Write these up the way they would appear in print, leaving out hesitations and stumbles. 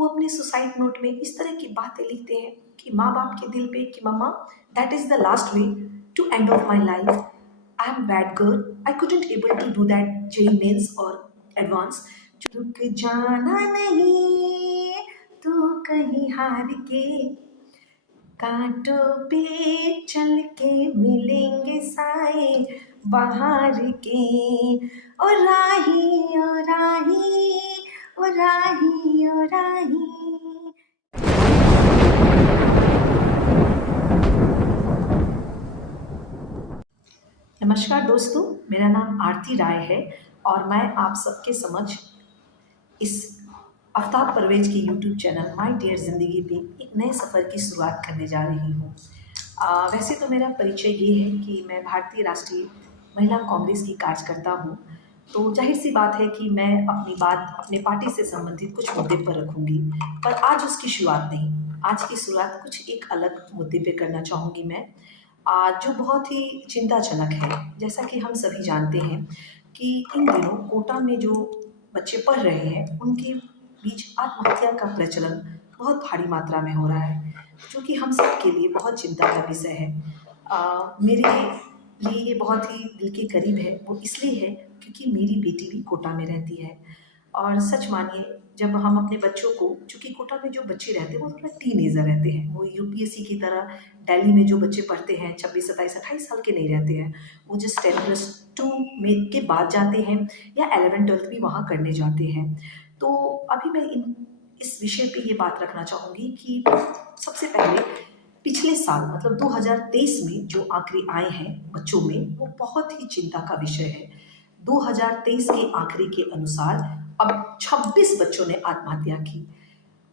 वो अपने suicide note में इस तरह की बातें लिखते हैं कि माँ बाप के दिल पे कि mama that is the last way to end of my life. I am bad girl, I couldn't able to do that JEE mains और एडवांस। रुक जाना नहीं तू कहीं हार के, कांटों पे चल के मिलेंगे साए बाहर के। ओ राही ओ राही ओ राही ओ राही। नमस्कार दोस्तों, मेरा नाम आरती राय है और मैं आप सबके समझ इस आफ्ताब परवेज के यूट्यूब चैनल माय डियर ज़िंदगी पे एक नए सफ़र की शुरुआत करने जा रही हूँ। वैसे तो मेरा परिचय ये है कि मैं भारतीय राष्ट्रीय महिला कांग्रेस की कार्यकर्ता हूँ, तो जाहिर सी बात है कि मैं अपनी बात अपने पार्टी से संबंधित कुछ मुद्दे पर रखूँगी, पर आज उसकी शुरुआत नहीं, आज की शुरुआत कुछ एक अलग मुद्दे पे करना चाहूँगी मैं, जो बहुत ही चिंताजनक है। जैसा कि हम सभी जानते हैं कि इन दिनों कोटा में जो बच्चे पढ़ रहे हैं, उनके बीच आत्महत्या का प्रचलन बहुत भारी मात्रा में हो रहा है, जो कि हम सब के लिए बहुत चिंता का विषय है। मेरे लिए ये बहुत ही दिल के करीब है। वो इसलिए है क्योंकि मेरी बेटी भी कोटा में रहती है और सच मानिए जब हम अपने बच्चों को, चूँकि कोटा में जो बच्चे रहते हैं वो थोड़ा टीनेजर रहते हैं, वो यूपीएससी की तरह दिल्ली में जो बच्चे पढ़ते हैं 26, 27, 28 साल के नहीं रहते हैं। वो जस्ट 10+2 में के बाद जाते हैं या 11th-12th भी वहाँ करने जाते हैं। तो अभी मैं इस विषय पे ये बात रखना चाहूँगी कि सबसे पहले पिछले साल मतलब 2023 में जो आंकड़े आए हैं बच्चों में, वो बहुत ही चिंता का विषय है। 2023 के आंकड़े के अनुसार अब 26 बच्चों ने आत्महत्या की,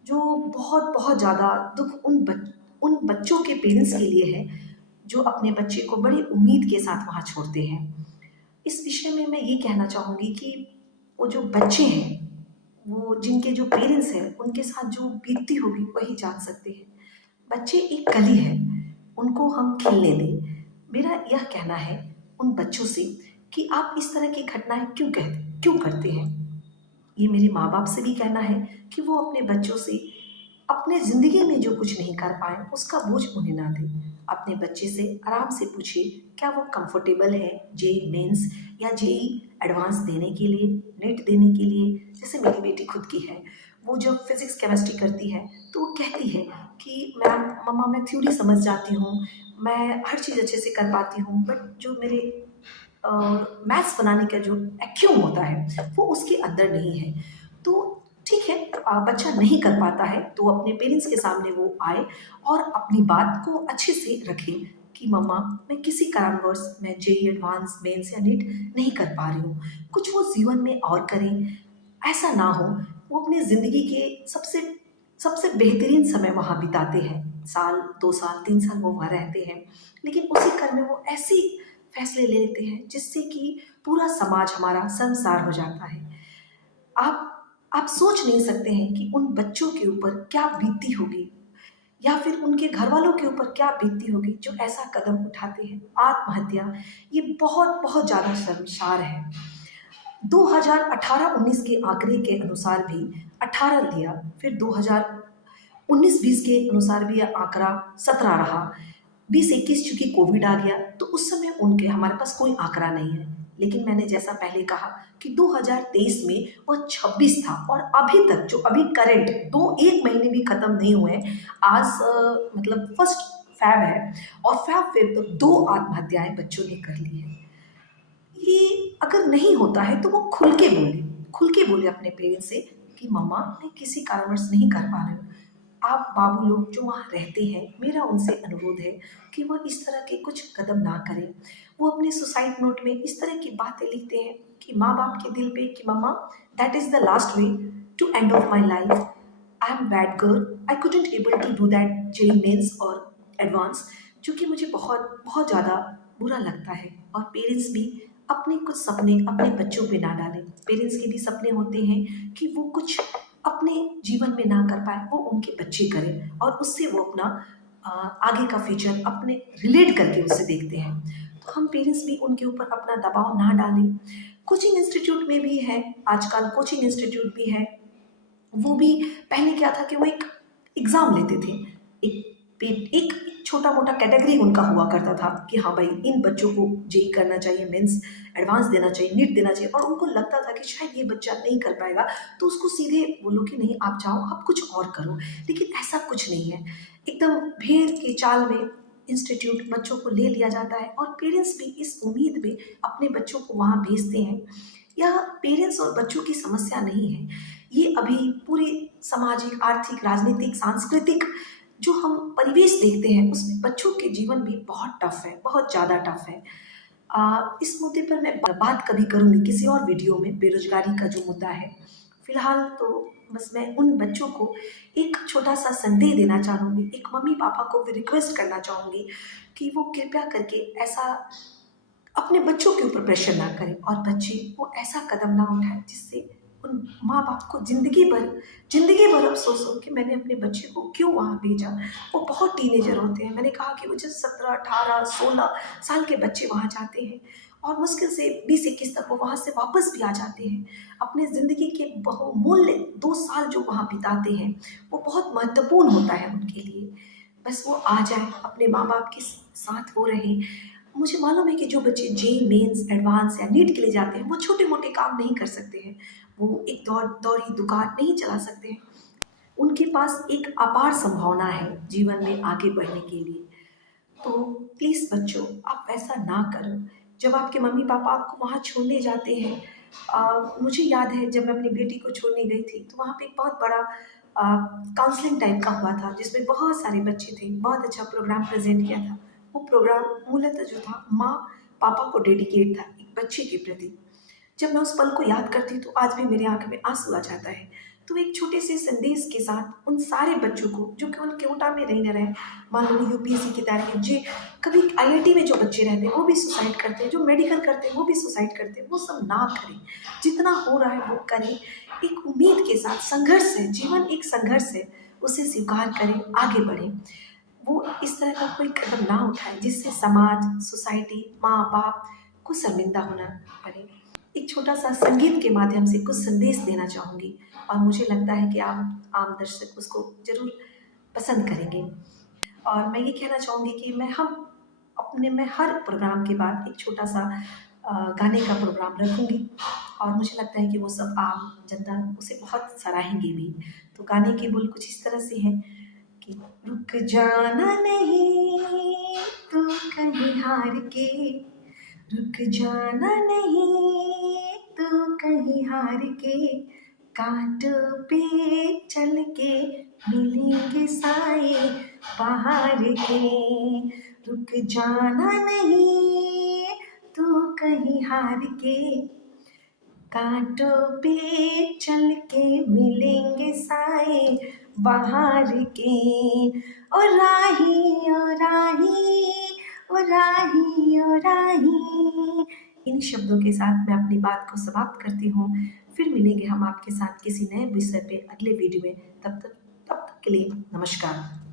जो बहुत ज़्यादा दुःख उन बच्चों के पेरेंट्स के लिए है जो अपने बच्चे को बड़ी उम्मीद के साथ वहाँ छोड़ते हैं। इस विषय में मैं ये कहना चाहूँगी कि वो जो बच्चे हैं, वो जिनके जो पेरेंट्स हैं, उनके साथ जो बीतती होगी वही जान सकते हैं। बच्चे एक कली है, उनको हम खेलने दें। मेरा यह कहना है उन बच्चों से कि आप इस तरह की घटनाएँ क्यों करते हैं? ये मेरे माँ-बाप से भी कहना है कि वो अपने बच्चों से अपने ज़िंदगी में जो कुछ नहीं कर पाए, उसका बोझ उन्हें ना दें। अपने बच्चे से आराम से पूछिए, क्या वो कंफर्टेबल है जेईई मेंस या जेईई एडवांस देने के लिए, नीट देने के लिए? जैसे मेरी बेटी खुद की है, वो जब फिज़िक्स, केमिस्ट्री करती है, तो वो कहती है कि मैम, मम्मा मैं थ्योरी समझ जाती हूँ, मैं हर चीज़ अच्छे से कर पाती हूँ, बट जो मेरे मैथ्स बनाने का जो एक्यूम होता है, वो उसके अंदर नहीं है। तो ठीक है, बच्चा नहीं कर पाता है तो अपने पेरेंट्स के सामने वो आए और अपनी बात को अच्छे से रखे कि मम्मा मैं किसी कारणवश मैं जेईई एडवांस, मेंस या नीट नहीं कर पा रही हूँ। कुछ वो जीवन में और करें, ऐसा ना हो वो अपनी ज़िंदगी के सबसे सबसे बेहतरीन समय वहाँ बिताते हैं। साल, 2 साल, 3 साल वो वहाँ रहते हैं, लेकिन उसी क्रम में वो ऐसी फैसले ले लेते हैं जिससे कि पूरा समाज हमारा शर्मसार हो जाता है। आप आप सोच नहीं सकते हैं कि उन बच्चों के ऊपर क्या बीतती होगी या फिर उनके घरवालों के ऊपर क्या बीतती होगी जो ऐसा कदम उठाते हैं। आत्महत्या ये बहुत ज़्यादा शर्मसार है। 2018-19 के आंकड़े के अनुसार भी 18 दिया, फिर 2019-20 के अनुसार भी यह आंकड़ा 17 रहा। 2021 चूँकि कोविड आ गया तो उस समय उनके हमारे पास कोई आंकड़ा नहीं है। लेकिन मैंने जैसा पहले कहा कि 2023 में वह 26 था और अभी तक जो अभी करंट 1 महीने भी खत्म नहीं हुए हैं। आज मतलब 1 फ़ैब है और फ़ैब तक 2 आत्महत्याएँ बच्चों ने कर ली हैं। ये अगर नहीं होता है तो वो खुल के बोले अपने पेरेंट्स से कि मम्मा मैं किसी कारणवश नहीं कर पा रही हूँ। आप बाबू लोग जो वहाँ रहते हैं, मेरा उनसे अनुरोध है कि वो इस तरह के कुछ कदम ना करें। वो अपने सुसाइड नोट में इस तरह की बातें लिखते हैं कि माँ बाप के दिल पे कि mama that is the last way to end of my life. I am bad girl, I couldn't able to do that JEE mains और एडवांस, जो कि मुझे बहुत ज़्यादा बुरा लगता है। और पेरेंट्स भी अपने कुछ सपने अपने बच्चों पे ना डालें। पेरेंट्स के भी सपने होते हैं कि वो कुछ अपने जीवन में ना कर पाए, वो उनके बच्चे करें और उससे वो अपना आगे का फ्यूचर अपने रिलेट करके उससे देखते हैं। तो हम पेरेंट्स भी उनके ऊपर अपना दबाव ना डालें। कोचिंग इंस्टीट्यूट में भी है, आजकल कोचिंग इंस्टीट्यूट भी है वो भी पहले क्या था कि वो एक एग्ज़ाम लेते थे, एक छोटा-मोटा कैटेगरी उनका हुआ करता था कि हाँ भाई, इन बच्चों को जेईई करना चाहिए, मेंस एडवांस देना चाहिए, नीट देना चाहिए, और उनको लगता था कि शायद ये बच्चा नहीं कर पाएगा, तो उसको सीधे बोलो कि नहीं आप जाओ, आप कुछ और करो। लेकिन ऐसा कुछ नहीं है, एकदम भीड़ की चाल में इंस्टीट्यूट बच्चों को ले लिया जाता है, और पेरेंट्स भी इस उम्मीद में अपने बच्चों को वहाँ भेजते हैं। यह पेरेंट्स और बच्चों की समस्या नहीं है, ये अभी पूरी सामाजिक, आर्थिक, राजनीतिक, सांस्कृतिक जो हम परिवेश देखते हैं उसमें बच्चों के जीवन भी बहुत टफ है, बहुत ज़्यादा टफ है। इस मुद्दे पर मैं बात कभी करूँगी किसी और वीडियो में, बेरोजगारी का जो मुद्दा है। फिलहाल तो बस मैं उन बच्चों को एक छोटा सा संदेश देना चाहूँगी, एक मम्मी पापा को भी रिक्वेस्ट करना चाहूँगी कि वो कृपया करके ऐसा अपने बच्चों के ऊपर प्रेशर ना करें, और बच्चे वो ऐसा कदम ना उठाएं जिससे उन माँ बाप को ज़िंदगी भर अफ़सोस हो कि मैंने अपने बच्चे को क्यों वहाँ भेजा। वो बहुत टीनेजर होते हैं, मैंने कहा कि वो जब 17, 18, 16 साल के बच्चे वहाँ जाते हैं, और मुश्किल से 20-21 तक वो वहाँ से वापस भी आ जाते हैं। अपने ज़िंदगी के बहुमूल्य 2 साल जो वहाँ बिताते हैं, वो बहुत महत्वपूर्ण होता है उनके लिए। बस वो आ जाएँ, अपने माँ बाप के साथ वो रहें। मुझे मालूम है कि जो बच्चे जेईई मेंस, एडवांस या नीट के लिए जाते हैं, वो छोटे-मोटे काम नहीं कर सकते हैं। वो एक दौड़ी दुकान नहीं चला सकते हैं। उनके पास एक अपार संभावना है जीवन में आगे बढ़ने के लिए। तो प्लीज़ बच्चों, आप वैसा ना करो। जब आपके मम्मी-पापा आपको वहाँ छोड़ने जाते हैं, मुझे याद है जब मैं अपनी बेटी को छोड़ने गई थी, तो वहाँ पे एक बहुत बड़ा काउंसलिंग टाइप का हुआ था, जिसमें बहुत सारे बच्चे थे। बहुत अच्छा प्रोग्राम प्रेज़ेंट किया था। वो प्रोग्राम मूलतः जो था माँ-पापा को डेडिकेट था, एक बच्चे के प्रति। जब मैं उस पल को याद करती हूँ तो आज भी मेरी आँख में आँसू आ जाता है। तो एक छोटे से संदेश के साथ उन सारे बच्चों को जो केवल कोटा में नहीं रहे, मान लो यूपीएससी की तैयारी, जो कभी आईआईटी में जो बच्चे रहते हैं वो भी सुसाइड करते हैं, जो मेडिकल करते हैं वो भी सुसाइड करते हैं, वो सब ना करें। जितना हो रहा है वो करें, एक उम्मीद के साथ। संघर्ष है, जीवन एक संघर्ष है, उसे स्वीकार करें, आगे बढ़ें। वो इस तरह का कोई कदम ना उठाए जिससे समाज, सोसाइटी, माँ-बाप को शर्मिंदा होना पड़े। एक छोटा-सा संगीत के माध्यम से कुछ संदेश देना चाहूँगी, और मुझे लगता है कि आप आम दर्शक उसको ज़रूर पसंद करेंगे। और मैं ये कहना चाहूँगी कि मैं हर प्रोग्राम के बाद एक छोटा-सा गाने का प्रोग्राम रखूँगी, और मुझे लगता है कि वो सब आम जनता उसे बहुत सराहेंगे भी। तो गाने के बोल कुछ इस तरह से हैं कि रुक जाना नहीं तू कहीं हार के, रुक जाना नहीं तू कहीं हार के, कांटों पे चल के मिलेंगे साए बाहर के। रुक जाना नहीं तू कहीं हार के, कांटों पे चल के मिलेंगे साए बाहर के। ओ राही ओ राही ओ राही ओ राही। इन शब्दों के साथ मैं अपनी बात को समाप्त करती हूँ। फिर मिलेंगे हम आपके साथ किसी नए विषय पे अगले वीडियो में। तब तक के लिए नमस्कार।